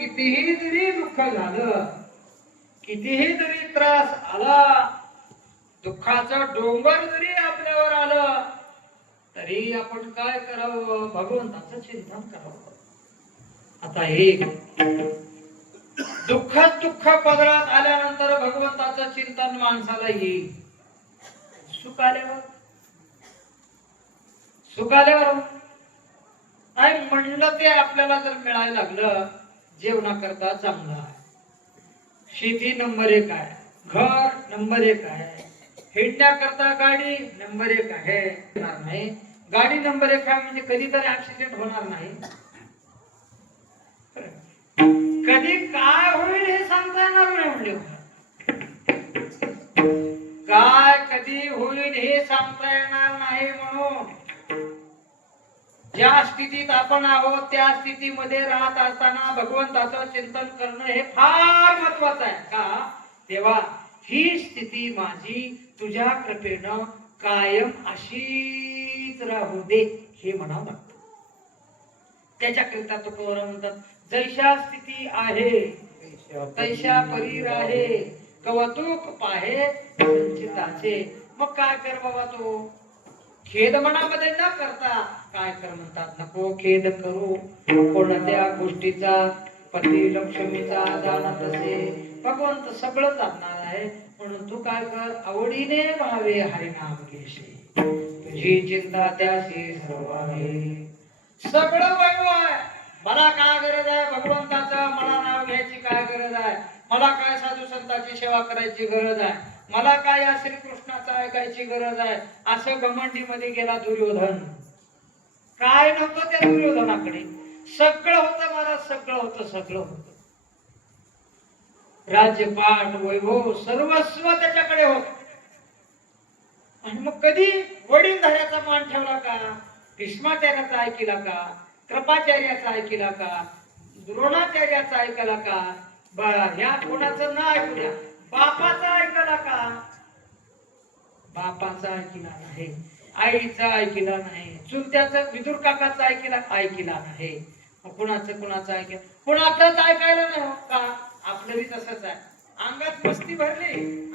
कितीही जरी दुःख झालं, कितीही जरी त्रास आला, दुःखाचा डोंगर जरी आपल्यावर आलं, तरी आपण काय करावं? भगवंताचं चिंतन करावं. आता एक दुःख पदरात आल्यानंतर भगवंताचं चिंतन माणसाला येईल. सुख आल्यावर नाही म्हणलं ते आपल्याला जर मिळायला लागलं, जेवणाकरता चांगलं आहे, शेती नंबर 1 आहे, घर नंबर 1 आहे, हिंडण्याकरता गाडी नंबर 1 आहे, नाही गाडी नंबर 1 आहे म्हणजे कधीतरी ऍक्सिडेंट होणार नाही. कधी काय होईल हे सांगता येणार नाही. म्हणजे काय कधी होईल हे सांगता येणार नाही. म्हणून ज्या स्थितीत आपण आहोत त्या स्थितीमध्ये राहत असताना भगवंताचं चिंतन करणं हे फार महत्वाचं आहे. का? तेव्हा ही स्थिती माझी तुझ्या कृपेनं कायम अशीच राहू दे हे म्हणावं लागतं. त्याच्याकरिता तुकोबा म्हणतात, जैशा स्थिती आहे तैशा परी राहे, कौतुक पाहे संचिताचे. मग काय कर बाबा, तो खेद मनामध्ये न करता काय कर म्हणतात, नको खेद करू कोणत्या गोष्टीचा, पती लक्ष्मीचा जाणत असे, भगवंत सगळं जाणणार आहे. म्हणून तू काय कर, आवडीने भावे हरिनाम घेशी, तुझी चिंता त्याशी सर्व आहे. सगळं वैभव आहे, मला काय गरज आहे भगवंताचं, मला नाव घ्यायची काय गरज आहे, मला काय साधू संतांची सेवा करायची गरज आहे, मला काय या श्रीकृष्णाचं ऐकायची गरज आहे, असं घमंडीमध्ये गेला दुर्योधन. काय नव्हतं त्या दुर्योधनाकडे, सगळं होतं महाराज, सगळं होतं, सगळं होतं. राज्यपाठ वैभव सर्वस्व त्याच्याकडे होत. आणि मग कधी वडीलधाऱ्याचा मान ठेवला का, भीष्माचार्याचा ऐकिला का, कृपाचार्याचा ऐकिला का, द्रोणाचार्याचा ऐकला का, ह्या कोणाचं ना ऐकू द्या, बापाचा ऐकला का, बापाचा ऐकिला नाही, आईचा ऐकिला नाही, चुलत्याचं विदुर काकाचा ऐकिला नाही, कुणाचं ऐकलं, कुणाचंच ऐकायला नाही का. आपलं तसंच आहे, अंगात मस्ती भरली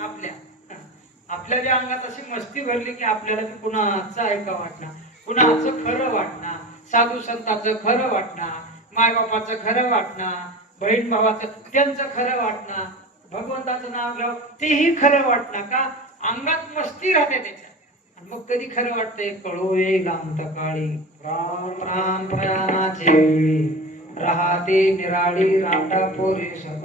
आपल्या ज्या अंगात अशी मस्ती भरली की आपल्याला कुणाचं ऐका वाटणार, कुणाचं खरं वाटणार, साधू संतांचं खरं वाटणार, मायबापाचं खरं वाटणार, बहीण भावाचं त्यांचं खरं वाटणार, भगवंताचं नाव घ्यावं तेही खरं वाटणार का, अंगात मस्ती राहते त्याच्या. आणि मग कधी खरं वाटतंय, कळो येईल काळी राम प्रयाणाचे राहते निराळी राटा पोरे सकळ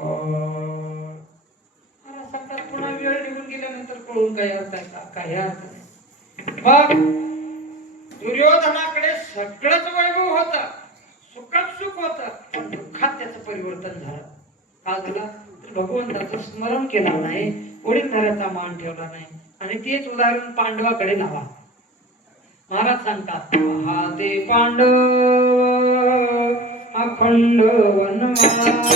पुन्हा वेळ निघून गेल्यानंतर कळून काही अर्थ आहे का, काही अर्थ नाही. मग दुर्योधनाकडे सगळंच वैभव होत, सुखात सुख होत, पण दुःखात त्याचं परिवर्तन झालं. का झालं, भगवंताचं स्मरण केलं नाही, वडीलधाऱ्याचा मान ठेवला नाही. आणि तेच उदाहरण पांडवाकडे लावा. महाराज सांगतात, हा ते पांडव अखंड वनवासे,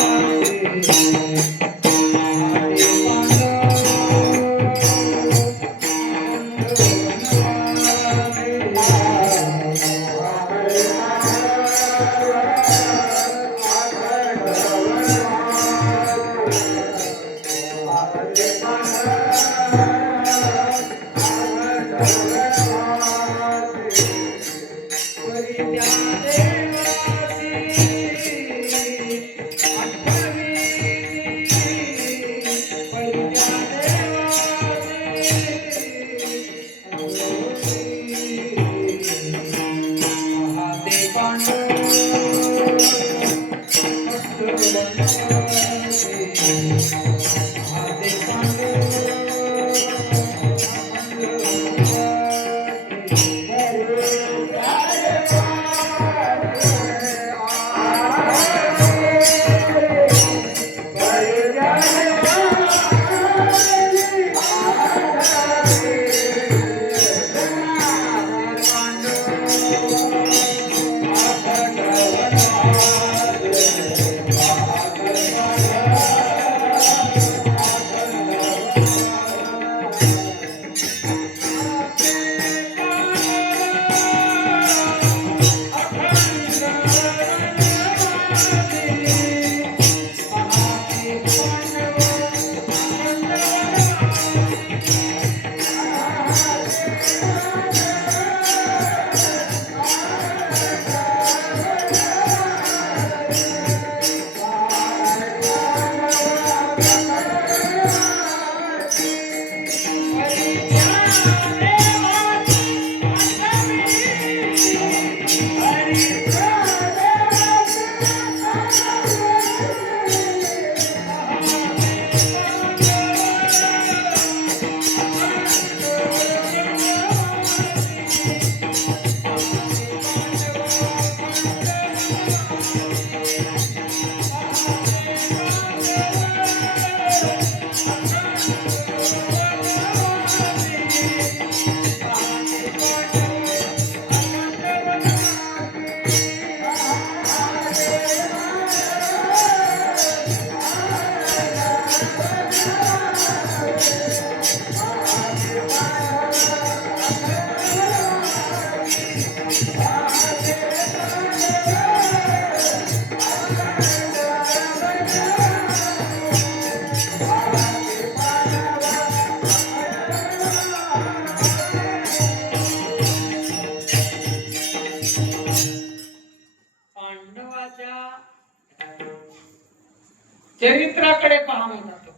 चरित्राकडे पहा म्हणतात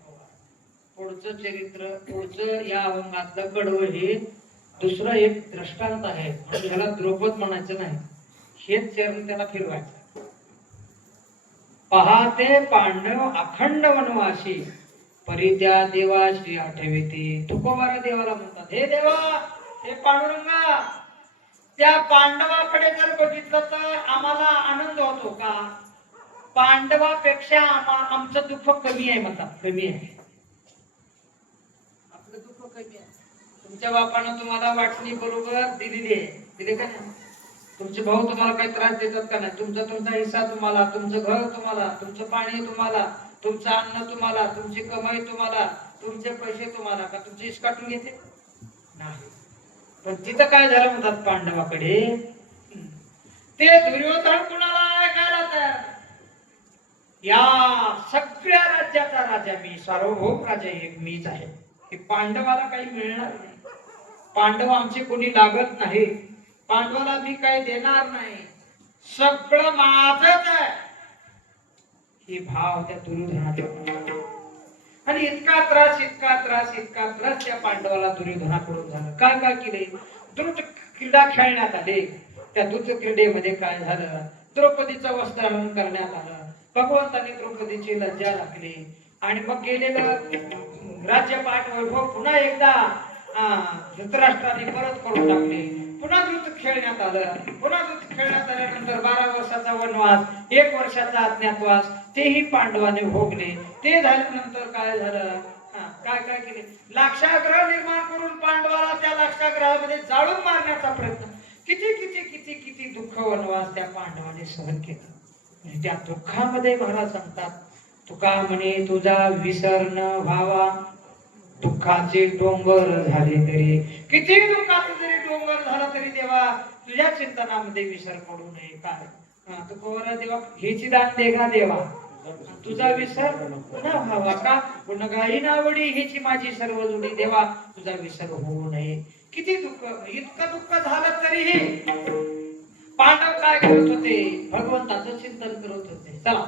पुढचं चरित्र, पुढचं या अभंगातलं कडवं हे दुसरं एक दृष्टांत आहे. म्हणजे ह्याला द्रौपद म्हणायचं नाही, हेच चरण त्याला फिरवायचं. पहाते पांडव अखंड वनवासी, परित्या देवाशी आठविते. तुकोबारा देवाला म्हणतात, हे देवा, हे पांडुरंगा, त्या पांडवाकडे जर बघितलं तर आम्हाला आनंद होतो का? पांडवापेक्षा आमचं दुःख कमी आहे म्हणतात, कमी आहे. आपलं दुःख कमी आहे. तुमच्या बापानं तुम्हाला वाटणी बरोबर दिलेली आहे, दिले का नाही? तुमचे भाऊ तुम्हाला काही त्रास देतात का नाही? तुमचा हिस्सा तुम्हाला, तुमचं घर तुम्हाला, तुमचं पाणी तुम्हाला, तुमचं अन्न तुम्हाला, तुमची कमाई तुम्हाला, तुमचे पैसे तुम्हाला, का तुमचे इसकाटून घेते? नाही. पण तिथं काय झालं म्हणतात पांडवाकडे, ते दुर्योधन कुणाला ऐकायला तयार. या सगळ्या राज्याचा राजा मी, सार्वभौम राजा एक मीच आहे. हे पांडवाला काही मिळणार नाही. पांडव आमचे कोणी लागत नाही, पांडवाला मी काही देणार नाही, सगळं माझच आहे. हे भाव त्या दुर्योधनाचा. आणि इतका त्रास त्या पांडवाला दुर्योधनाकडून झाला. काय केले? द्रुत क्रीडा खेळण्यात आले. त्या द्रुत क्रीडेमध्ये काय झालं? द्रौपदीचं वस्त्रहरण करण्यात आलं. भगवंताने द्रौपदीची लज्जा राखली आणि मग गेलेलं राज्यपाठ वैभव पुन्हा एकदा धृतराष्ट्राने परत करून टाकले. पुन्हा द्रुत खेळण्यात आलं. पुन्हा द्रुत खेळण्यात आल्यानंतर 12 वर्षाचा वनवास, 1 वर्षाचा अज्ञातवास, तेही पांडवाने भोगले. ते झाल्यानंतर काय झालं? काय केले? लाक्षागृह निर्माण करून पांडवाला त्या लाक्षागृहामध्ये जाळून मारण्याचा प्रयत्न. किती दुःख वनवास त्या पांडवाने सहन केला. म्हणजे त्या दुःखामध्ये महाराज सांगतात, तुका म्हणे तुझा विसर न व्हावा, दुःखाचे डोंगर झाले तरी. किती दुःखाचे जरी डोंगर झाला तरी देवा तुझ्या चिंतनामध्ये विसर पडू नये. काय तुकोबारा देवा, हेची दान दे का देवा, तुझा विसर न व्हावा. का? गुणगाई नावडी हेची माझी सर्व जोडी, देवा तुझा विसर होऊ नये. किती दुःख, इतकं दुःख झालं तरीही पांडव काय करत होते? भगवंताचं चिंतन करत होते. चला,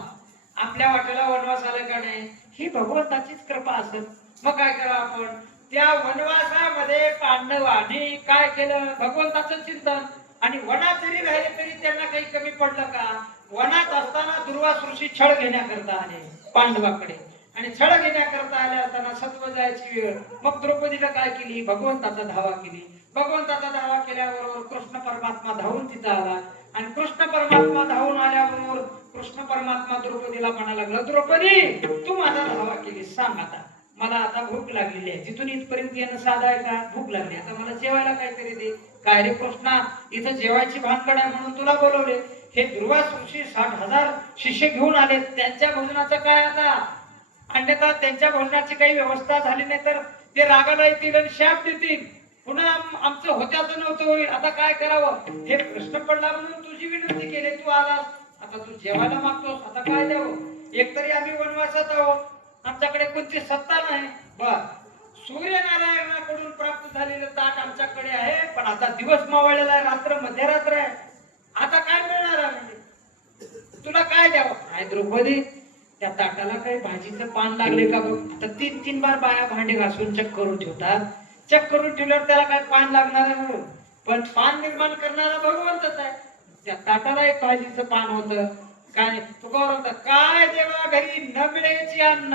आपल्या वाटेला वनवास आला का नाही, ही भगवंताचीच कृपा असेल. मग काय करा आपण? त्या वनवासामध्ये पांडवांनी काय केलं? भगवंताचं चिंतन. आणि वनात जरी राहिले तरी त्यांना काही कमी पडलं का? वनात असताना दुर्वास ऋषी छळ घेण्याकरता आले पांडवाकडे, आणि छळ घेण्याकरता आले असताना सत्व जायची वेळ. मग द्रौपदीला काय केली? भगवंताचा धावा केली. भगवंताचा धावा केल्याबरोबर कृष्ण परमात्मा धावून तिथं आला. आणि कृष्ण परमात्मा धावून आल्याबरोबर कृष्ण परमात्मा द्रौपदीला म्हणायला लागला, द्रौपदी तू माझा धावा केली, सांग आता, मला आता भूक लागलेली आहे. तिथून इथपर्यंत येणं साधा आहे का? भूक लागली, आता मला जेवायला काहीतरी दे. काय रे कृष्णा, इथं जेवायची भानगड आहे म्हणून तुला बोलवले. हे दुर्वास ऋषी 60,000 शिष्य घेऊन आले, त्यांच्या भोजनाचं काय आता? अन्यथा त्यांच्या भोजनाची काही व्यवस्था झाली नाही तर ते रागाला येतील आणि शाप देतील. पुन्हा आमचं होत्याचं नव्हतं होईल. आता काय करावं? हे प्रश्न पडला म्हणून तुझी विनंती केली, तू आलास, आता तू जेवायला मागतोस, आता काय द्यावं? एकतरी आम्ही वनवासात आहोत, आमच्याकडे कोणती सत्ता नाही. बर, सूर्यनारायणाकडून प्राप्त झालेलं ताट आमच्याकडे आहे, पण आता दिवस मावळलेला आहे, रात्र मध्यरात्र आहे, आता काय मिळणार आहे? तुला काय द्यावं? काय द्रौपदी, त्या ताटाला काही भाजीचं पान लागले का बघ. आता 3-3 बार बाया भांडे घासून चेक करून ठेवतात. चेक करून ठेवल्यावर त्याला काय पान लागणार आहे? पण पान निर्माण करणारा भगवंतच आहे. त्या ताटाला एक भाजीचं पान होतं. काय तुका होता? काय देवा घरी न मिळायची अन्न,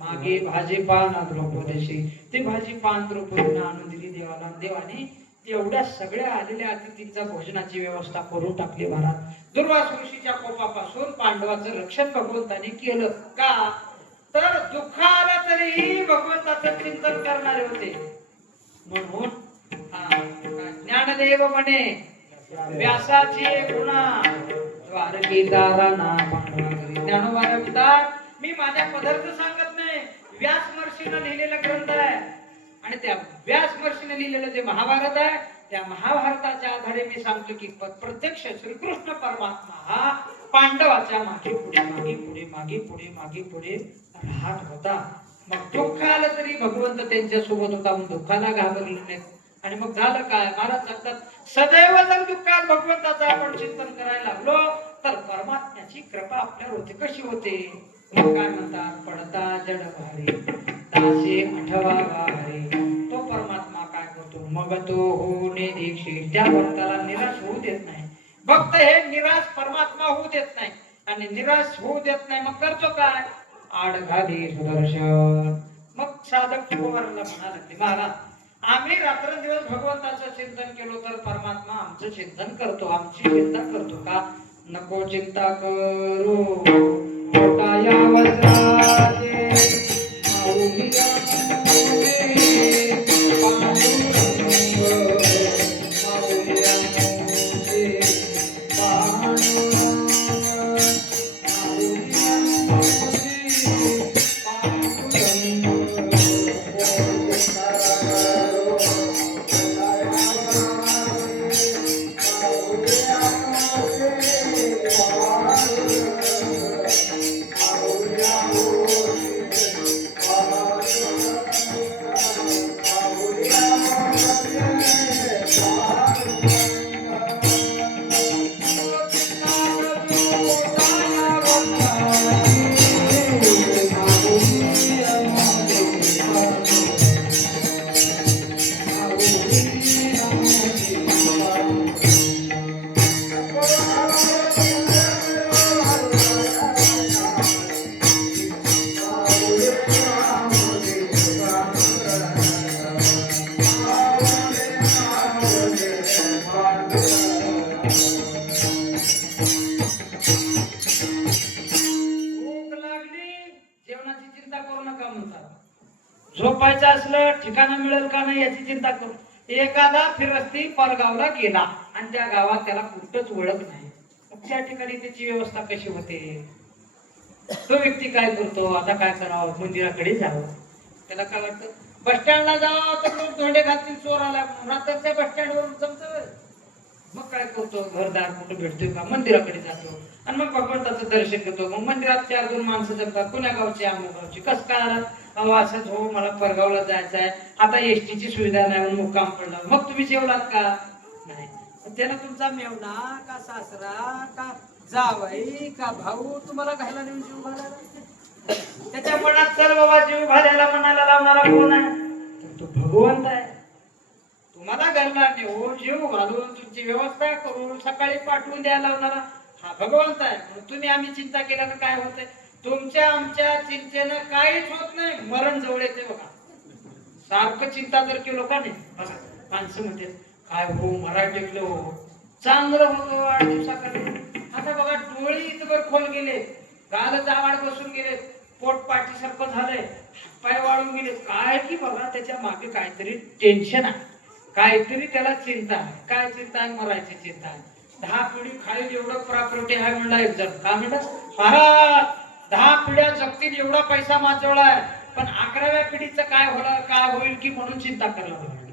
मागे भाजी पान द्रौपदीशी. ते भाजी पान द्रौपदीने आणून दिली देवाला. देवाने एवढ्या सगळ्या आलेल्या अतिथींचा भोजनाची व्यवस्था करून टाकली महाराज. दुर्वास ऋषीच्या कोपापासून पांडवाचं रक्षण भगवंताने केलं. का? तर दुःख आलं तरीही भगवंताचं चिंतन करणारे होते. म्हणून ज्ञानदेव म्हणे, व्यासाची गुणा द्वारकी दारा ना पांडवा. ज्ञानोबा म्हणतात, मी माझ्या पदार्थ सांगत नाही, व्यास महर्षीनं लिहिलेला ग्रंथ आहे. आणि त्या व्यास महर्षीने लिहिलेलं जे महाभारत आहे, त्या महाभारताच्या आधारे मी सांगतो की प्रत्यक्ष श्रीकृष्ण परमात्मा हा पांडवाच्या मागे पुढे राहत होता. मग दुःख आलं तरी भगवंत त्यांच्या सोबत होता, मग दुःखाला घाबरले नाहीत. आणि मग झालं काय? महाराज सांगतात, सदैव जर दुःखात भगवंताचं आपण चिंतन करायला लागलो तर परमात्म्याची कृपा आपल्यावर होते. कशी होते? मग काय म्हणतात, पडता जड भारी तासे आठवा वारी. तो परमात्मा काय करतो, मग तो होणे दीक्षित. त्या भक्ताला निराश होऊ देत नाही. भक्त हे निराश परमात्मा होऊ देत नाही, आणि निराश होऊ देत नाही. मग करतो काय, आडघाली सुदर्शन. मग साधक तुकोबाराला म्हणाला की महाराज, आम्ही रात्रंदिवस भगवंताचं चिंतन केलो तर परमात्मा आमचं चिंतन करतो, आमची चिंता करतो का. नको चिंता करू मोठा या वज्राचे माऊलिया मुझे, पांडुरंग माऊलिया मुझे, पांडुरंग माऊलिया मुझे, पांडुरंग. झोपायचं असलं ठिकाण मिळेल का नाही याची चिंता करू. एखादा फिरस्ती परगावला गेला आणि त्या गावात त्याला कुठंच ओळख नाही, त्या ठिकाणी त्याची व्यवस्था कशी होते. तो व्यक्ती काय करतो, आता काय करावं, मंदिराकडे जावं. त्याला काय वाटतं, बस स्टँडला जावं तर लोक धोंडे घालतील, चोर आला रात्रीच्या बस स्टँड वरून जमतं. मग काय करतो, घरदार कुठं भेटतोय का, मंदिराकडे जातो आणि मग भगवंताचं दर्शन घेतो. मग मंदिरात 4-2 माणसं जमतात, कुण्या गावची अमुक गावची. कस काय आला, असंच हो मला परगावला जायचं आहे, आता एसटीची सुविधा नाही म्हणून मुक्काम पडला. मग तुम्ही जेवलात का नाही, त्यानं तुमचा मेवणा का सासरा का जावई का भाऊ तुम्हाला घायला नेऊन जीव घालायला. त्याच्या मनात चल बाबा जीव घालायला म्हणायला लावणारा कोण आहे, तो भगवंत आहे. तुम्हाला घरला नेऊन जीव घालून तुमची व्यवस्था करून सकाळी पाठवून द्यायला लावणारा हा भगवंत आहे. तुम्ही आम्ही चिंता केल्यानं काय होतंय, तुमच्या आमच्या चिंतेनं काहीच होत नाही. मरण जवळ येते बघा. सारखं चिंता जर केलो का नाही, माणसं म्हणते काय हो मराठी टेकलं हो, चांगलं होतं 8 दिवसाकडे. आता बघा डोळी इथवर खोल गेले, गाल जावाड बसून गेले, पोट पाठी सारखं झालंय, पाय वाळून गेले. काय की बघा त्याच्या मागे काहीतरी टेन्शन आहे, काहीतरी त्याला चिंता आहे. काय चिंता आहे, मरायची चिंता आहे. 10 पिढी खाईल एवढं प्रॉपर्टी आहे म्हणला एक जण. काय म्हणतात, महाराज 10 पिढ्या जगतील एवढा पैसा वाचवलाय, पण 11व्या पिढीचं काय होणार, काय होईल की म्हणून चिंता करायला लागली.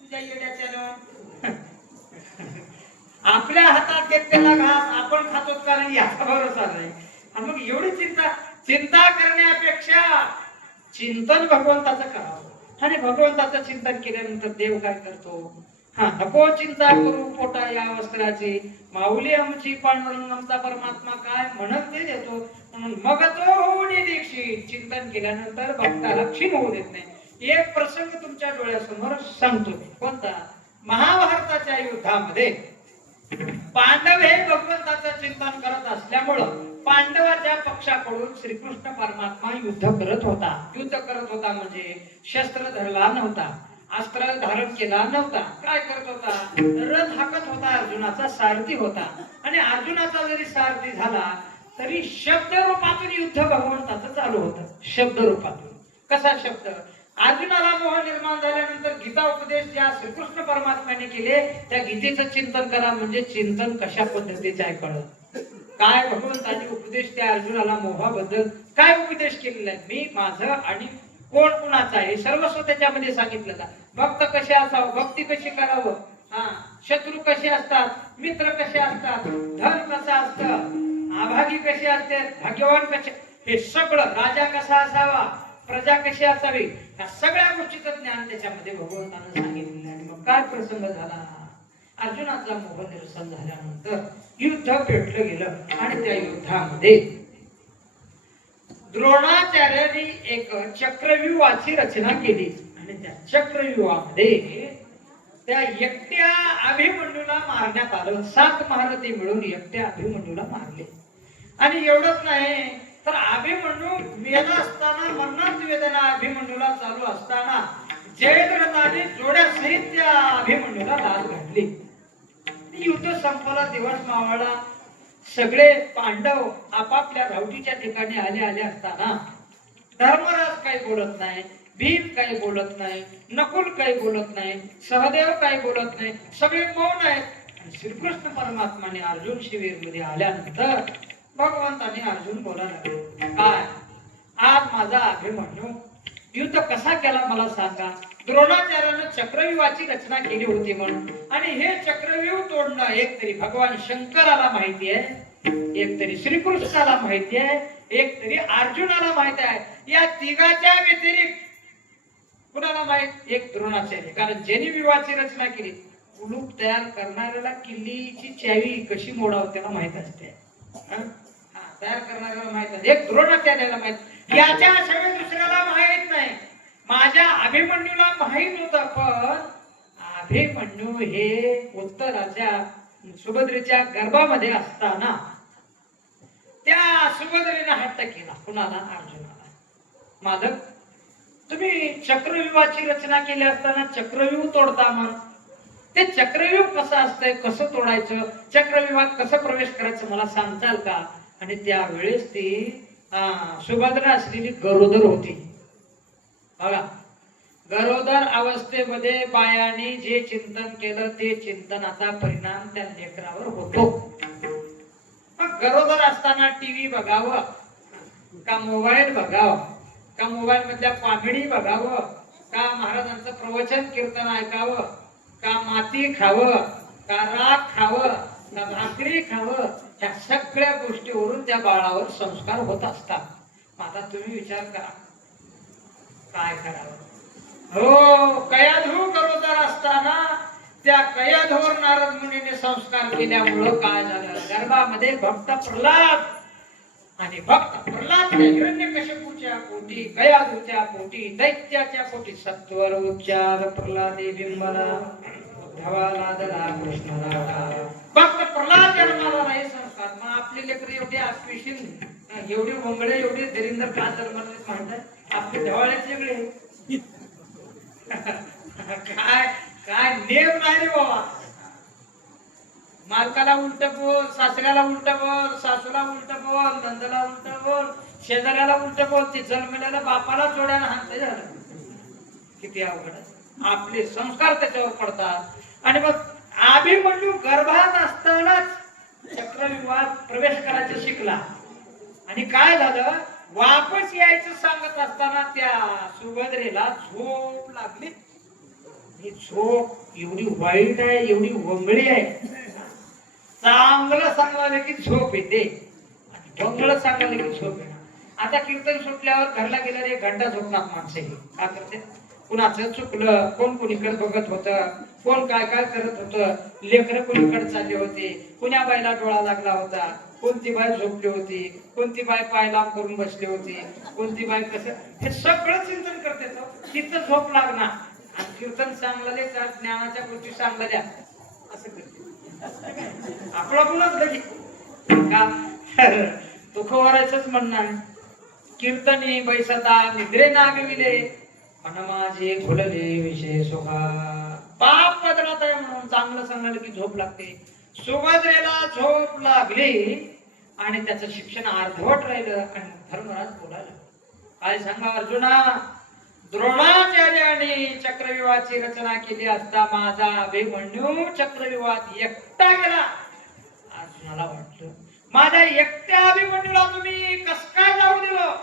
तुझ्या येड्याच्या आपल्या हातात घेतलेला घास आपण खातो का नाही याचा भरोसा नाही. आणि मग एवढी चिंता करण्यापेक्षा चिंतन भगवंताचं करावं. आणि भगवंताचं चिंतन केल्यानंतर देव काय करतो, नको चिंता करू पोटा या वस्त्राची, माऊली आमची पांडुरंग आमचा परमात्मा काय म्हणत ते देतो. म्हणून मग तो होऊन दीक्षित. चिंतन केल्यानंतर भक्ताला क्षीण होऊ देत नाही. एक प्रसंग तुमच्या डोळ्यासमोर सांगतो. कोणता, महाभारताच्या युद्धामध्ये पांडव हे भगवंताचं चिंतन करत असल्यामुळं पांडवाच्या पक्षाकडून श्रीकृष्ण परमात्मा युद्ध करत होता. युद्ध करत होता म्हणजे शस्त्र धरला नव्हता, अस्त्र धारण केला नव्हता. काय करत होता, रथ हाकत होता. अर्जुनाचा सारथी होता. आणि अर्जुनाचा जरी सारथी झाला तरी शब्द रूपातून युद्ध भगवंताचं चालू होतं. शब्द रूपातून. कसा शब्द, अर्जुनाला मोह निर्माण झाल्यानंतर गीता उपदेश ज्या श्रीकृष्ण परमात्म्याने केले त्या गीतेचं चिंतन करा, म्हणजे चिंतन कशा पद्धतीचे आहे कळत. काय भगवंताने उपदेश त्या अर्जुनाला मोहाबद्दल काय उपदेश केलेला आहे, मी माझं आणि कोण कुणाचा आहे सर्वस्व त्याच्यामध्ये सांगितलं का. भक्त कसे असावं, भक्ती कशी करावं, शत्रू कसे असतात, मित्र कसे असतात, धन कसं असतं, अभागी कसे असतात, भाग्यवान कसे, हे सगळं, राजा कसा असावा, प्रजा कशी असावी, या सगळ्या गोष्टीचं ज्ञान त्याच्यामध्ये भगवंतानं सांगितलेलं आहे. मग काय प्रसंग झाला, अर्जुनाचा मोह निरसन झाल्यानंतर युद्ध पेटलं गेलं आणि त्या युद्धामध्ये द्रोणाचार्यांनी एक चक्रव्यूहाची रचना केली आणि त्या चक्रव्यूहामध्ये त्या एकट्या अभिमन्यूला मारण्यात आलं. 7 महारथी मिळून एकट्या अभिमन्यूला मारले. आणि एवढंच नाही तर अभिमन्यू मेला असताना, मरणात वेदना अभिमन्यूला चालू असताना जयद्रथाने जोड्यासहित त्या अभिमन्यूला लाच घातली. युद्ध संपला, दिवस मावळला. सगळे पांडव आपापल्या रावटीच्या ठिकाणी आले असताना धर्मराज काही बोलत नाही, भीम काही बोलत नाही, नकुल काही बोलत नाही, सहदेव काही बोलत नाही, सगळे मौन आहेत. श्रीकृष्ण परमात्माने अर्जुन शिबिर मध्ये आल्यानंतर भगवंताने अर्जुन बोलायला लागले, काय आज माझा अभिमन्यू युद्ध कसा केला मला सांगा. द्रोणाचार्याने चक्रव्यूहाची रचना केली होती म्हणून, आणि हे चक्रव्यूह तोडणं एक तरी भगवान शंकराला माहिती आहे, एक तरी श्रीकृष्णाला माहिती आहे, एक तरी अर्जुनाला माहिती आहे. या तिघाच्या व्यतिरिक्त कुणाला माहित? एक द्रोणाचार्य. कारण ज्यांनी व्यूहाची रचना केली, कुलूप तयार करणाऱ्याला किल्लीची चावी कशी मोडावं त्याला माहित असते. तयार करणाऱ्याला माहित असते, एक द्रोणाचार्याला माहित. याच्याशिवाय दुसऱ्याला माहित नाही. माझ्या अभिमन्यूला माहित होतं, पण अभिमन्यू हे उत्तराच्या सुभद्रेच्या गर्भामध्ये असताना त्या सुभद्रेने हट्ट केला. कुणाला? अर्जुनाला. मालक, तुम्ही चक्रव्यूहाची रचना केली असताना चक्रव्यूह तोडता मग. ते चक्रव्यूह कसं असतंय, कसं तोडायचं, चक्रव्यूहात कसं प्रवेश करायचं मला सांगताल का? आणि त्यावेळेस ती सुभद्रा असलेली गरोदर होती. बघा, गरोदर अवस्थेमध्ये बायाने जे चिंतन केलं ते चिंतनाचा परिणाम त्या लेकरावर होतो. मग गरोदर असताना टीव्ही बघावं का मोबाईल बघावं, का मोबाईल मधल्या कॉमेडी बघावं, का महाराजांचं प्रवचन कीर्तन ऐकावं, का माती खावं, का राख खावं, का भाकरी खावं, या सगळ्या गोष्टीवरून त्या बाळावर संस्कार होत असतात. आता तुम्ही विचार करा काय करावं. हो, कयाधू गरोदर असताना त्या कयाधूवर नारद मुनीने संस्कार केल्यामुळं काय झालं, गर्भामध्ये भक्त प्रल्हाद आणि भक्त प्रल्हाद हिरण्यकश्यपूच्या पोटी, कयाधूच्या पोटी, दैत्याच्या पोटी सत्वर उच्चार प्रल्हादे बिंबला उद्धवाला दला कृष्णाला. भक्त प्रल्हाद जन्माला नाही संस्कार. मग आपले लेकर एवढे आश्विशीन, एवढे वंगळे, एवढे दरिंदर का जन्माला म्हणतात. आपले ढवाळ्याचे वेगळे काय काय नेम नाही रे बाबा. मालकाला उलट बोल, सासऱ्याला उलट बोल, सासूला उलट बोल, नंदला उलट बोल, शेजाऱ्याला उलट बोल, ते जन्मलेल्या बापाला जोड्यानं हाणते झालं. किती अवघड. आपले संस्कार त्याच्यावर पडतात. आणि मग अभिमन्यू गर्भात असतानाच चक्रव्यूहात प्रवेश करायचं शिकला. आणि काय झालं, वापस यायचं सांगत असताना त्या सुभद्रेला झोप लागली. ही झोप एवढी वाईट आहे, एवढी वंगळी आहे. चांगलं सांगायला की झोप येते, वंगळ सांगायला की झोप येणार. आता कीर्तन सुटल्यावर घरला गेल्यावर 1 घंटा झोपणार माणसं. काय करते, कुणाचं चुकलं, कोण कोणीकडे बघत होतं, कोण काय काय करत होतं, लेकरं कोणीकडे चालले होते, कुण्या बाईला डोळा लागला होता, कोणती बाई झोपली होती, कोणती बाई पाय लांब करून बसली होती, कोणती बाई कसं, हे सगळं चिंतन करते. तिथं झोप लागणार. आणि कीर्तन सांगले तर ज्ञानाच्या गोष्टी सांगल्या असं करते. आपणापुनच घरी का तुखवरायचंच म्हणणार. कीर्तनी बैसता निद्रे नागविले, पण माझे खुलले विषय सुखा. पाप पदरात आहे म्हणून चांगलं सांगायला की झोप लागते. सुभद्रेला झोप लागली आणि त्याचं शिक्षण अर्धवट राहिलं. आणि धर्मराज बोलायला, काय सांगा अर्जुना, द्रोणाचार्याने चक्रव्यूहाची रचना केली असता माझा अभिमन्यू चक्रव्यूहात एकटा गेला. अर्जुनाला वाटलं, माझ्या एकट्या अभिमन्यूला तुम्ही कस काय जाऊ दिलं.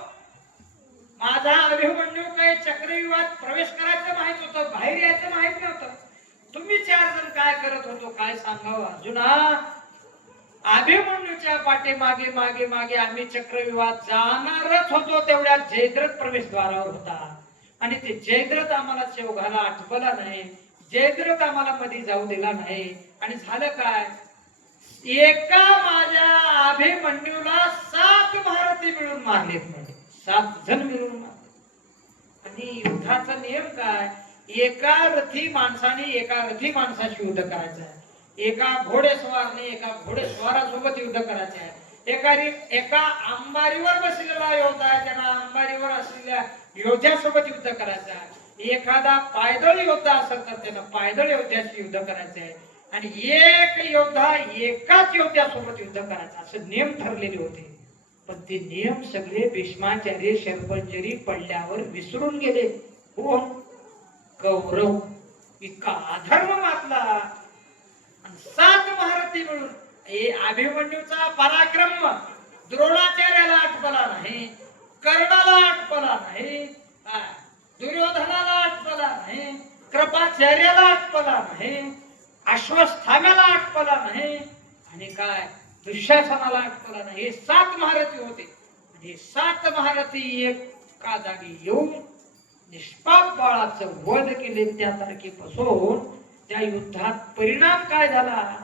माझा अभिमन्यू काय चक्रव्यूहात प्रवेश करायचं माहित होतं, बाहेर यायचं माहित नव्हतं. तुम्ही 4 जण काय करत होतो काय सांगावं अर्जुना. अभिमन्यूच्या पाठी मागे मागे मागे आम्ही चक्रव्यूहात जाणारच होतो, तेवढ्या जयद्रथ प्रवेशद्वारावर होता. आणि ते जयद्रथ आम्हाला शेवघाला आठवला नाही, जयद्रथ आम्हाला मध्ये जाऊ दिला नाही. आणि झालं काय, एका माझ्या अभिमन्यूला 7 महारथी मिळून मारलेत. म्हणजे 7 जण मिळून मारले. आणि युद्धाचा नियम काय? एका रथी माणसाशी युद्ध करायचं आहे. एका घोडेस्वाराने एका घोडेस्वारासोबत युद्ध करायचं आहे. एका अंबारीवर बसलेला योद्धा आहे, त्यांना अंबारीवर असलेल्या योद्ध्यासोबत युद्ध करायचं आहे. एखादा पायदळ योद्धा असेल तर त्यांना पायदळ योद्ध्याशी युद्ध करायचं आहे. आणि एक योद्धा एकाच योद्ध्यासोबत युद्ध करायचं, असं नियम ठरलेले होते. पण ते नियम सगळे भीष्माचार्य शरपंजरी पडल्यावर विसरून गेले. कोण? कौरव. इतका अधर्म मातला. 7 महारथी मिळून अभिमन्यूचा पराक्रम द्रोणाचार्याला आठवला नाही, कर्णाला आठवला नाही, दुर्योधनाला आठवला नाही, कृपाचार्याला आठवला नाही, अश्वस्थाम्याला आठवला नाही, आणि काय दुःशासनाला आठवला नाही. हे 7 महारथी होते. आणि 7 महारथी एका जागी येऊन निष्पाप बाळाचं वध केले. त्या तारखेपासून त्या युद्धात परिणाम काय झाला?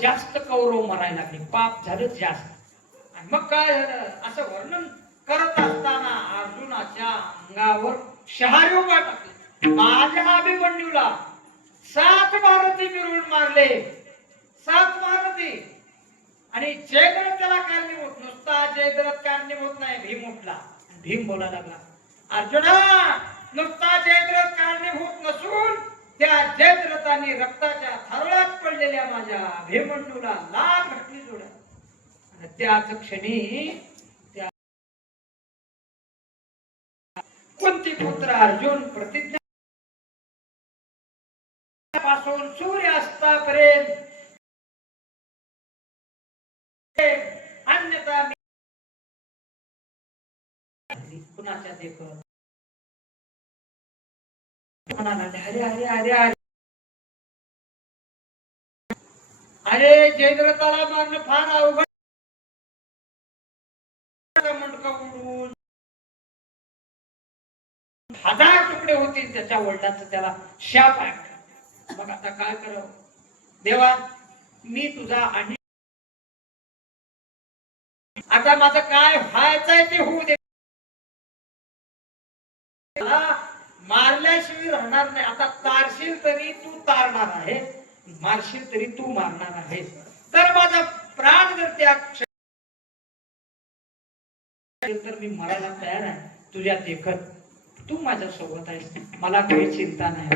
जास्त कौरव मरायला लागले, पाप झालं जास्त. आणि मग काय झालं? असं वर्णन करत असताना अर्जुनाच्या अंगावर शहारे उभा टाकले. माझ्या अभिमन्यूला 7 महारथी मिळून मारले, 7 महारथी. आणि जयद्रथ त्याला कारणीभूत. नुसता जयद्रथ कारणीभूत नाही, भीम उठला. भीम बोलायला लागला, अर्जुना, नुसता जयद्रथ कारणीभूत नसून त्या जयद्रथाने रक्ताच्या थारोळ्यात पडलेल्या माझ्या अभिमन्यूला लाल घातली जोड्या. आणि त्याच क्षणी त्या कुंती पुत्र अर्जुन प्रतिज्ञा पासून सूर्यास्तापर्यंत अन्यथा कुणाच्या देखत अरे अरे अरे अरे अरे जयद्रथाला मारणं फार अवघड. मणका उडून 1000 तुकडे होतील. त्याच्या वडिलांचा त्याला शाप आहे. मग आता काय करावं? देवा, मी तुझा आणि आता माझं काय व्हायचंय ते होऊ दे. मारल्याशिवाय राहणार नाही. आता तारशील तरी तू तारणार आहे, मारशील तरी तू मारणार आहे. तर माझा प्राण जर त्या तर मी मरायला तयार आहे तुझ्या देखत. तू माझ्या सोबत आहेस, मला काही चिंता नाही.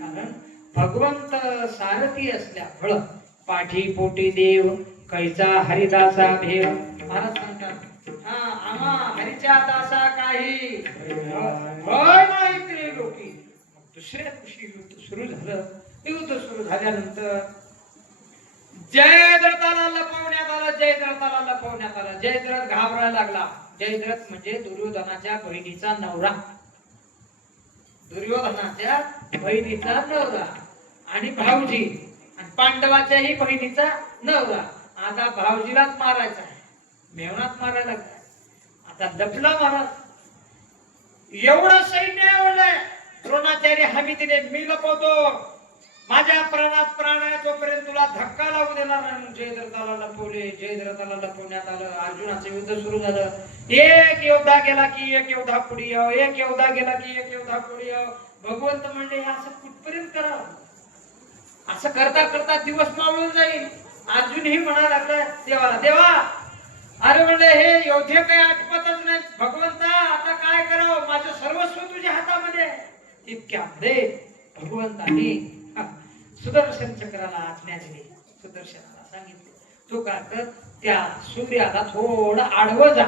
कारण भगवंत सारथी असल्या फळ पाठी पोटी देव कैचा हरिदासा भेव. महाराज सांगतात, आम्हा हरीच्या दासा काही भय नाही त्रिलोकी. दुसऱ्या दिवशी युद्ध सुरू झालं. युद्ध सुरू झाल्यानंतर जयद्रथाला लपवण्यात आलं. जयद्रथ घाबरायला लागला. जयद्रथ म्हणजे दुर्योधनाच्या बहिणीचा नवरा. आणि भाऊजी, आणि पांडवाच्याही बहिणीचा नवरा. आता भाऊजीलाच मारायचा आहे, मेवनात मारायला लागला. आता लपला महाराज. एवढं सैन्य एवढं. द्रोणाचार्य हमी दिले, मी लपवतो, माझ्या प्राणात प्राण आहे तोपर्यंत तुला धक्का लागू देणार नाही. जयद्रथाला लपवण्यात आलं. अर्जुनाचं युद्ध सुरू झालं. एक योद्धा गेला की एक योद्धा पुढे यावं, एक योद्धा गेला की एक योद्धा पुढे यावं. भगवंत म्हणले, असं कुठपर्यंत करावं? असं करता करता दिवस मावळून जाईल. अर्जुनही म्हणायला लागला देवाला, देवा, अरे म्हणले हे योद्धे काही आठवतच नाही. भगवंता, आता काय करावं? माझं सर्वस्व तुझ्या हातामध्ये. इतक्यामध्ये भगवंतांनी सुदर्शन चक्राला आज्ञा दिली. सुदर्शनाला सांगितले, तू काय कर, त्या सूर्याला थोडं आडवं जा.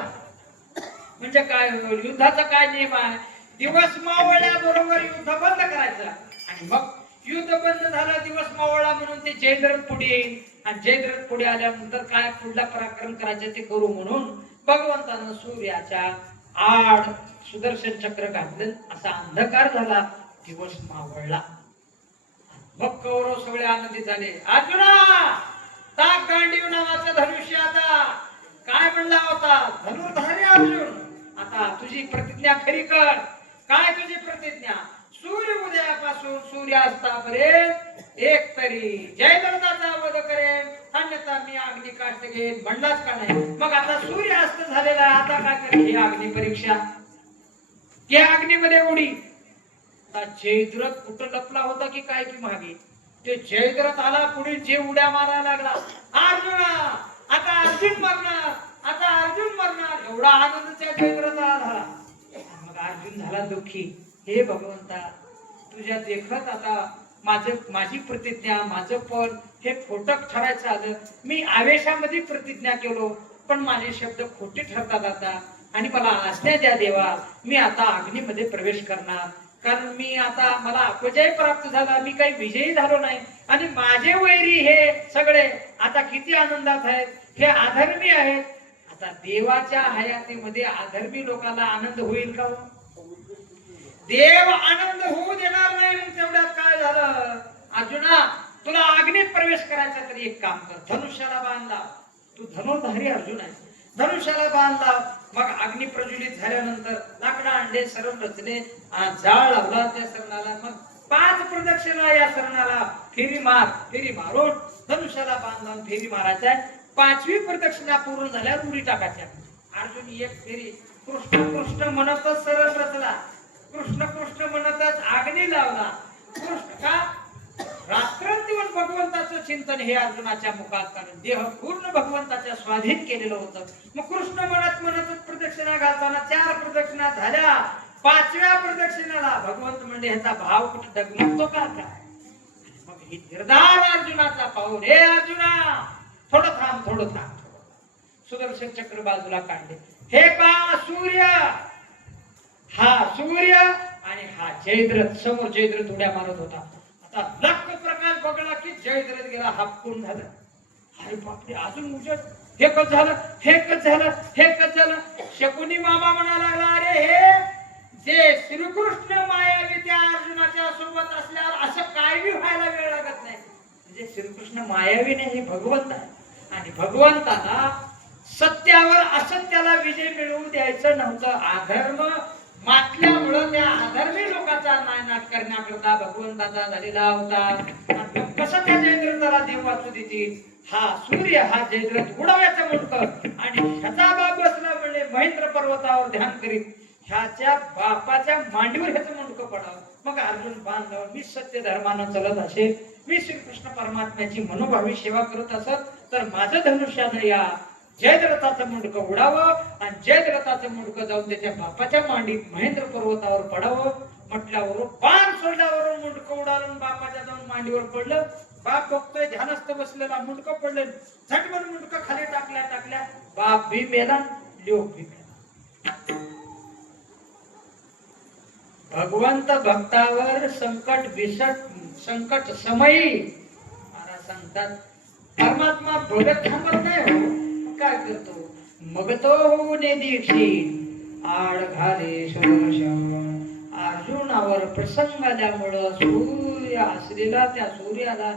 म्हणजे काय होईल? युद्धाचा काय नियम आहे? दिवस मावळल्याबरोबर युद्ध बंद करायचं. आणि मग युद्ध बंद झालं, दिवस मावळला म्हणून ते जयद्रथ पुढे येईल. आणि जयद्रथ पुढे आल्यानंतर काय पुढला पराक्रम करायचं ते करू म्हणून भगवंतानं सूर्याच्या आड सुदर्शन चक्र घातलं. असा अंधकार झाला, दिवस मावळला. मग कौरव सगळे आनंदित झाले. अर्जुना, ताक गांडीव नावाचं धनुष्य आता काय म्हणला होता? धनुर्धारी अर्जुन, आता तुझी प्रतिज्ञा खरी कर. काय तुझी प्रतिज्ञा? सूर्य उदयापासून सूर्यास्तापर्यंत एक तरी जयद्रथाचा वध करेन, अन्यथा मी अग्नी काष्ट घेईन म्हणलाच का नाही? मग आता सूर्यास्त झालेला आहे, आता काय करेल? ही अग्नी परीक्षा, या अग्नीमध्ये उडी. आता जयद्रथ कुठं लपला होता की काय की मागे? ते जयद्रथ आला पुढे, जे उड्या मारायला लागला, अर्जुना आता अर्जुन मरणार, आता अर्जुन मरणार, एवढा आनंद त्या जयद्रथाला झाला. मग अर्जुन झाला दुःखी. हे भगवंता, तुझ्या देखत आता माझी प्रतिज्ञा, माझं पण हे खोटं ठरायचं आलं. मी आवेशामध्ये प्रतिज्ञा केलो, पण माझे शब्द खोटे ठरतात आता, आणि मला आज्ञा द्या देवा, मी आता अग्नीमध्ये प्रवेश करणार. कारण मी आता, मला अपजय प्राप्त झाला, मी काही विजयी झालो नाही, आणि माझे वैरी हे सगळे आता किती आनंदात आहेत, हे अधर्मी आहेत. आता देवाच्या हयातीमध्ये अधर्मी लोकांना आनंद होईल का? देव आनंद होऊ देणार नाही. मग तेवढ्यात काय झालं? अर्जुना, तुला अग्नीत प्रवेश करायचा तरी एक काम कर, धनुष्याला बांध लाव. तू धनुर्धारी अर्जुन आहे, धनुष्याला बांध लाव. मग अग्नी प्रज्वलित झाल्यानंतर लाकडा आणले, सरम रचले, जाळ लावला त्या सरणाला. मग 5 प्रदक्षिणा या सरणाला फेरी मार, फेरी मारून धनुष्याला बांध लावून फेरी मारायचा. 5वी प्रदक्षिणा पूर्ण झाल्यावर उडी टाकायच्या. अर्जुन एक फेरी कृष्ण कृष्ण म्हणतच सरळ रचला, कृष्ण कृष्ण म्हणतच अग्नी लावला. कृष्ण का? रात्रंदिवस भगवंताचं चिंतन हे अर्जुनाच्या मुखात, कारण देह पूर्ण भगवंताच्या स्वाधीन केलेलं होतं. मग कृष्ण म्हणत म्हणतच प्रदक्षिणा घालताना 4 प्रदक्षिणा झाल्या. 5व्या प्रदक्षिणाला भगवंत म्हणजे ह्याचा भाव कुठे डगमगतो का काय? मग ही निर्धार अर्जुनाचा पाहून, हे अर्जुना थोडं थांब, थोडं थांब. सुदर्शन चक्र बाजूला काढले. हे पा सूर्य, हा सूर्य आणि हा जयद्रथ. समोर जयद्रथ उड्या मारत होता. आता लख प्रकाश बघला की जयद्रथ गेला हापकून झालं. अरे बापरे, अजून उजड, हे कच झालं, हे कच झालं, हे कच झालं. शकुनी मामा म्हणायला लागला, अरे हे जे श्रीकृष्ण मायावी त्या अर्जुनाच्या सोबत असल्यावर असं काय बी व्हायला वेळ लागत नाही. म्हणजे श्रीकृष्ण मायावी नाही, हे भगवंत आहे, आणि भगवंताला सत्यावर असत्याला विजय मिळवून द्यायचं नव्हतं. अधर्म मातल्यामुळं त्या अधर्मी लोकांचा नायनाट करण्याकरता भगवंताचा झालेला होता. कसं त्या जयद्रथाला देव वाचू देतील? हा सूर्य, हा जयद्रथ उडवायचा मुंडक, आणि ह्याचा बाप बसला म्हणजे महेंद्र पर्वतावर ध्यान करीत ह्याच्या बापाच्या मांडीवर ह्याचं मुंडक पडावं. मग अर्जुन बांधव, मी सत्य धर्मानं चलत असेल, मी श्रीकृष्ण परमात्म्याची मनोभावी सेवा करत असत, तर माझं धनुष्यानं या जयद्रथाचं मुंडकं उडावं, आणि जयद्रथाचं मुंडकं जाऊन त्याच्या बापाच्या मांडीत महेंद्र पर्वतावर पडावं. म्हटल्यावर बाण सोडल्यावरून मुंडकं उडालं, बापाच्या जाऊन मांडीवर पडलं. बाप बघतोय, ध्यानस्थ बसलेला, मुंडकं पडलं. झटमन मुंडकं खाली टाकल्या, बाप भी मेला, लोक भी मेला. भगवंत भक्तावर संकट समयी महाराज सांगतात, परमात्मा बघत थांबत नाही हो. काय करतो? मग तो होऊने दीक्षित आड घाले सुदर्शन. अर्जुनावर प्रसंग आल्यामुळं सूर्य असलेला त्या सूर्याला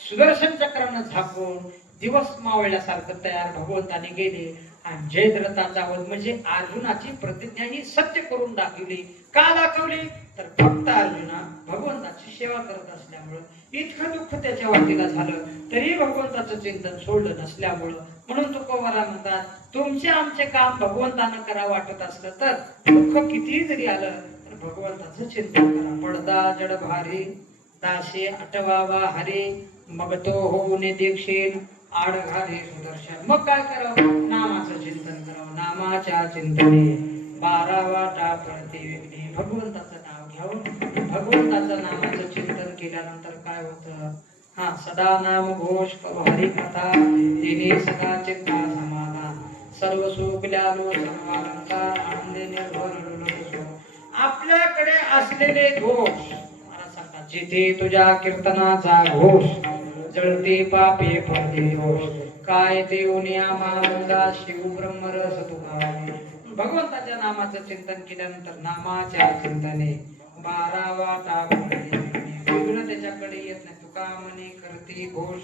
सुदर्शन चक्रानं झाकून दिवस मावळल्यासारखं तयार भगवंताने गेले, आणि जयद्रथाचा वध म्हणजे अर्जुनाची प्रतिज्ञा ही सत्य करून दाखवली. का दाखवली? तर फक्त अर्जुना भगवंताची सेवा करत असल्यामुळं, इतकं दुःख त्याच्या वाटीला झालं तरी भगवंताचं चिंतन सोडलं नसल्यामुळं. म्हणून तुकोबाला म्हणतात, तुमचे आमचे काम भगवंतानं करा वाटत असलं तर दुःख कितीही जरी आलं तर भगवंताचं चिंतन करा. पडदा जड भारी दासे आठवावा हरे, मग तो होऊने दीक्षित आड घाले सुदर्शन. मग काय करावं? नामाचं चिंतन करावं. नामाच्या चिंतने 12 वाटा पडते वेगळी. भगवंताचं नाव घ्यावं. भगवंताचं नामाचं चिंतन केल्यानंतर काय होतं? हा, सदा नाम घोष करो हरी कथा, तिने सदा चित्ता समाधान, सर्व सुख ल्यालो सर्वालंकार, आनंदे निर्भर. आपल्याकडे असलेले दोष मला सांगतात, जिथे तुझ्या कीर्तनाचा घोष, जळते पापे पडते दोष, काय देऊन आम्हाला शिव ब्रह्मरस तुका. भगवंताच्या नामाचं चिंतन केल्यानंतर नामाच्या चिंतने 12 वाटा पडते वेगळं त्याच्याकडे येत नाही. तुका म्हणे करते घोष,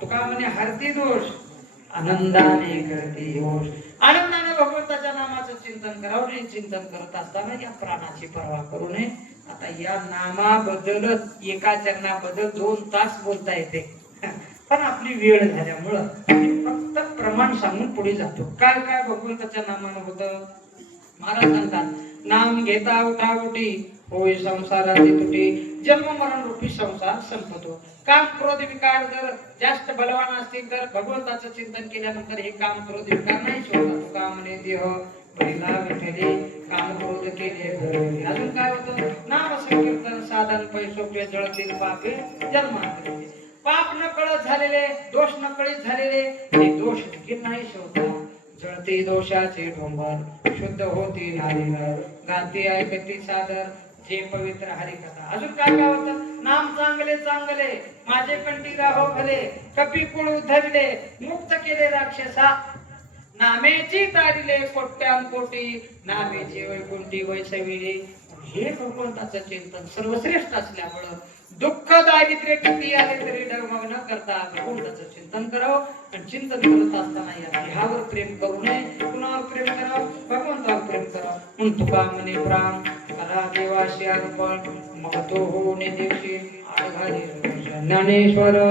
तुका म्हणे हरती दोष, आनंदाने करते घोष. आनंदाने भगवंताच्या नामाचं चिंतन करावं. चिंतन करत असताना या प्राणाची पर्वा करू नये. आता या नामाबद्दलच एका चरणाबद्दल 2 तास बोलता येते. पण आपली वेळ झाल्यामुळं मी फक्त प्रमाण सांगून पुढे जातो. काय काय भगवंताच्या नामानं होतं. महाराज सांगतात नाम घेता उठाउठी होय संसाराची तुटी, जन्म मरण रूपी संसार संपतो. काम क्रोध विकार जर जास्त बलवान असतील तर भगवंताचं चिंतन केल्यानंतर हे काम क्रोध विकार नाही होतात. कामने देह पहिला विठले काम क्रोध केले धरले. अजून काय होतं. नाम संकीर्तन साधन पैसोपे जळतील पापे जन्मांतरी. पाप नकळत झालेले दोष नकळीत झालेले हे दोष देखील नाही शोधतात. जळते दोषाचे ढोंबर शुद्ध होती नारीवर, गाती ऐकती सादर जे पवित्र हरिकथा. अजून काय काय होतं. नाम चांगले चांगले माझे कंठी राहो भले, कपी कुळ उधरले मुक्त केले राक्षसा. नामेची तारिले कोट्यान कोटी, नामेची वैकुंठी वैसविले. हे भगवंताचं चिंतन सर्वश्रेष्ठ असल्यामुळं दुःख दारिद्र्य किती आले तरी डगमग न करता भगवंताचं चिंतन करावं. आणि चिंतन करत असताना या देहावर प्रेम करू नये. कुणावर प्रेम करावं. भगवंतावर प्रेम करावं. म्हणून तुका म्हणे प्राण करा देवाशी अर्पण, मग तो होणे दिवशी आळघाली ज्ञानेश्वर.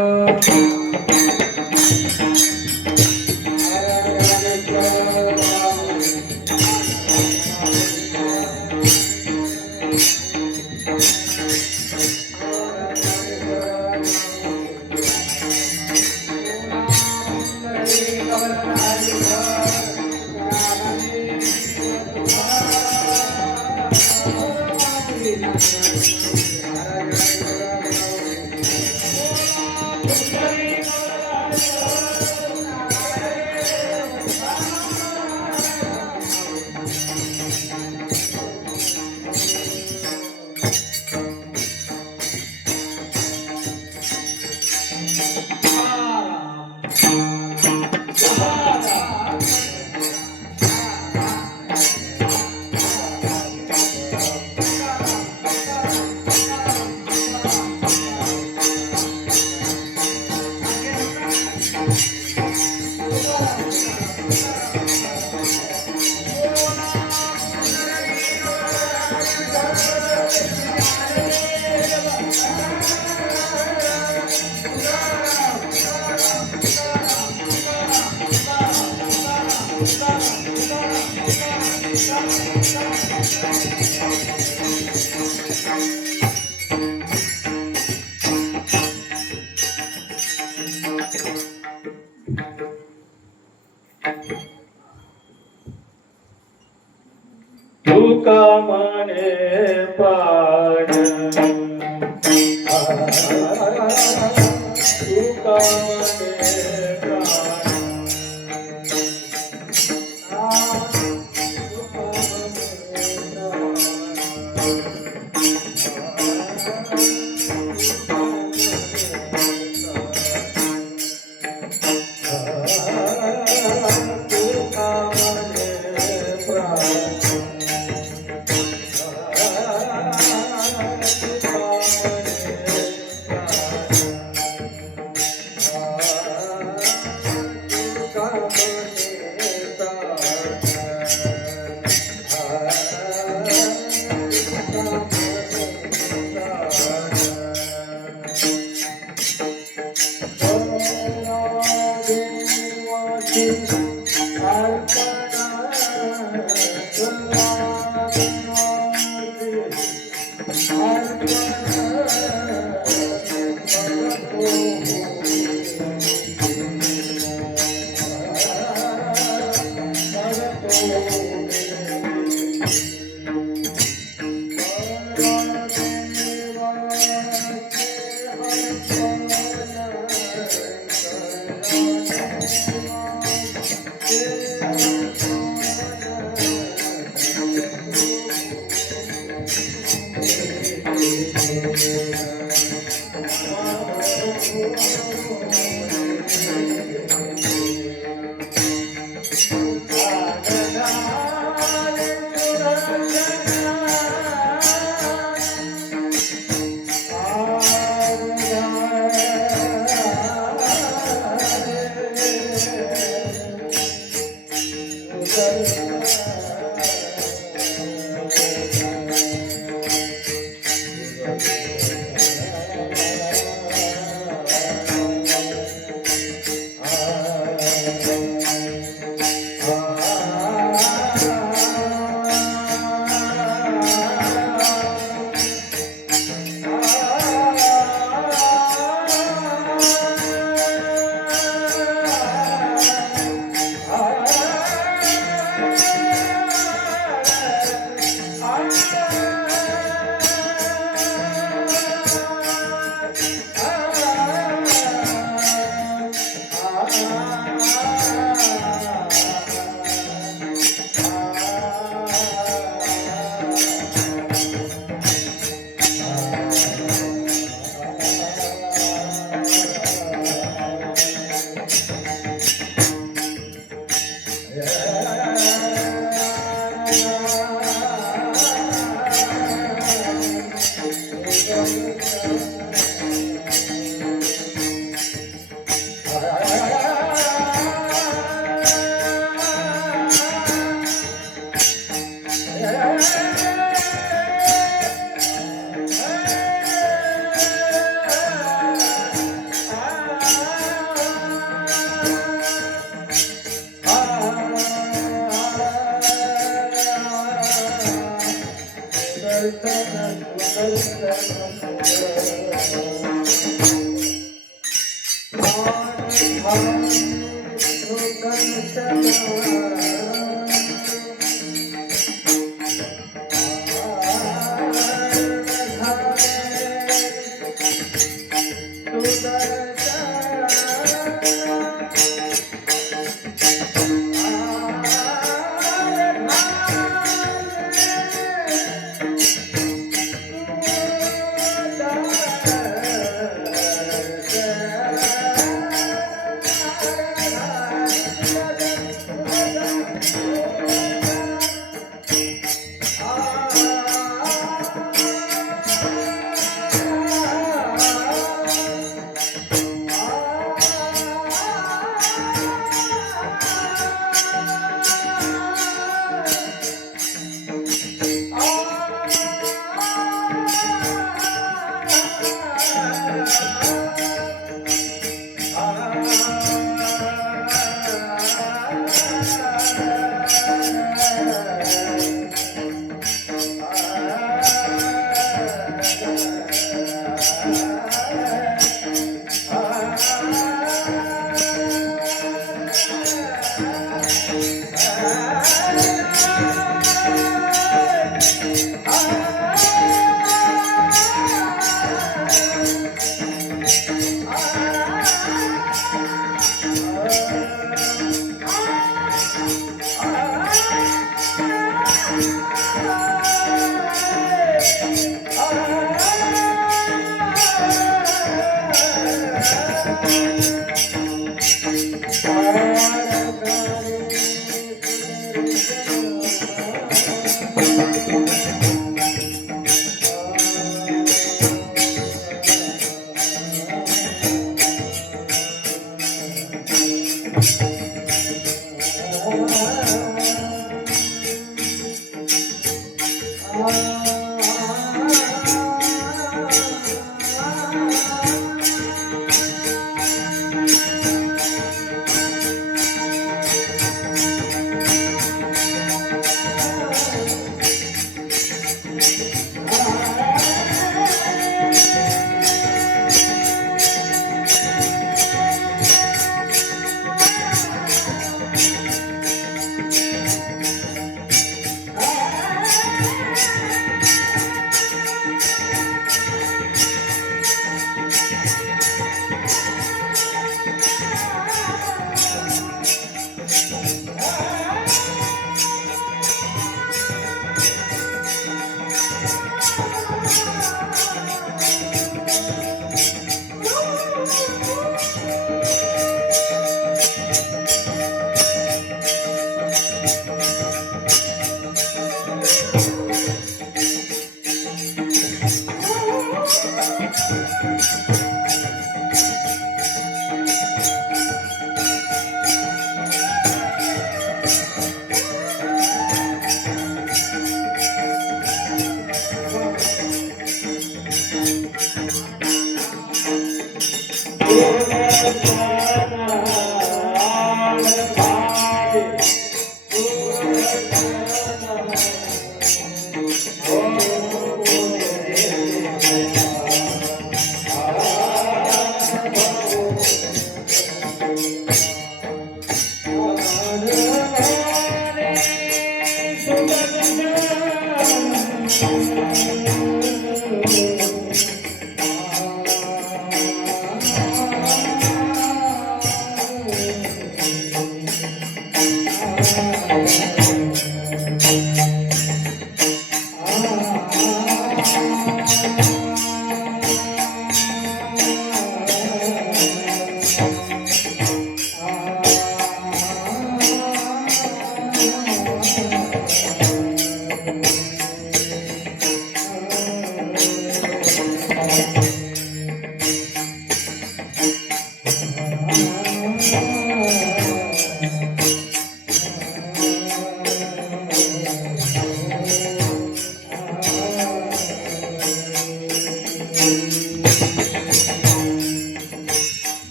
तुका म्हणे प्राण, तुका म्हणे प्राण,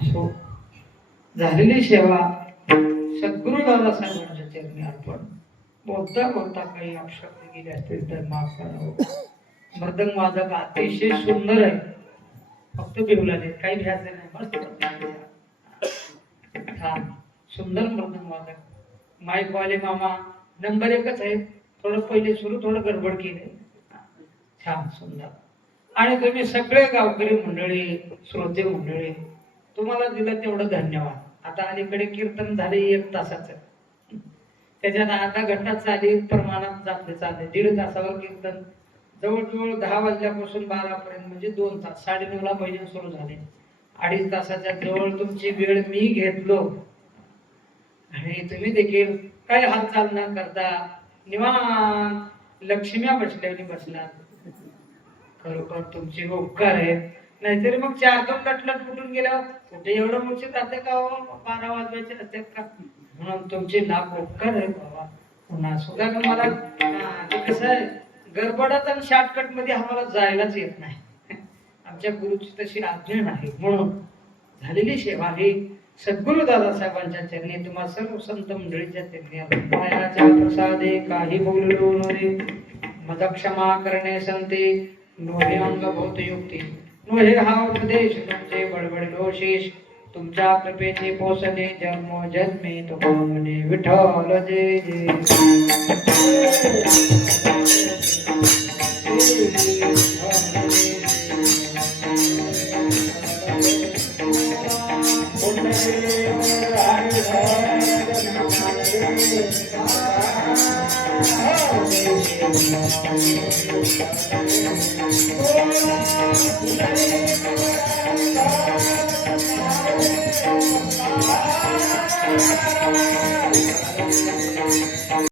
असो झालेली सेवा सद्गुरु दादासाहेबांच्या चरणी अर्पण. बोलता बोलता काही अपशब्द गेले असतील तर माफ करावं. मृदंग वादक अतिशय सुंदर आहे, फक्त बिहुलाने काही भ्यायचं नाही. मस्त छान सुंदर मृदंग वादक. माईक वाले मामा नंबर एकच आहे. थोडं पहिले सुरू थोडं गडबड केले. छान सुंदर. आणि तुम्ही सगळे गावकरी मंडळी श्रोते मंडळी तुम्हाला दिलं तेवढं धन्यवाद. आता अलीकडे कीर्तन झाले 1 तासाचं, त्याच्यात अर्धा घंटा चाली प्रमाणात जाते चालते. 1.5 तासावर कीर्तन जवळजवळ 10 वाजल्यापासून 12 पर्यंत म्हणजे 2 तास. 9:30 ला भजन सुरू झाले. 2.5 तासाच्या जवळ तुमची वेळ मी घेतलो आणि तुम्ही देखील काही हालचाल न करता निवांत लक्ष्म्या बसल्याने बसला. खरोखर तुमचे उपकार आहेत. नाहीतरी मग 4-2 कटलट फुटून गेल्यावर कुठे एवढं मोठे जाते का हो? 12 वाजवायचे असतात का? म्हणून तुमचे लाख उपकार आहेत बाबा. पुन्हा सुद्धा तुम्हाला कसं आहे, गडबडात आणि शॉर्टकट मध्ये आम्हाला जायलाच येत नाही. आमच्या गुरुची तशी आज्ञा नाही. म्हणून झालेली सेवा ही सद्गुरु दादासाहेबांच्या चरणी तुम्हा सर्व संत मंडळीच्या चरणी पायाच्या प्रसादे काही बोललो नये. मद क्षमा करणे संते नोहे अंग भूत युक्ती नोहे हा उपदेश तुमचे बडबडलो शेष. तुमच्या कृपेचे पोसणे जन्म जन्मे तुमने विठ्ठल जय जय.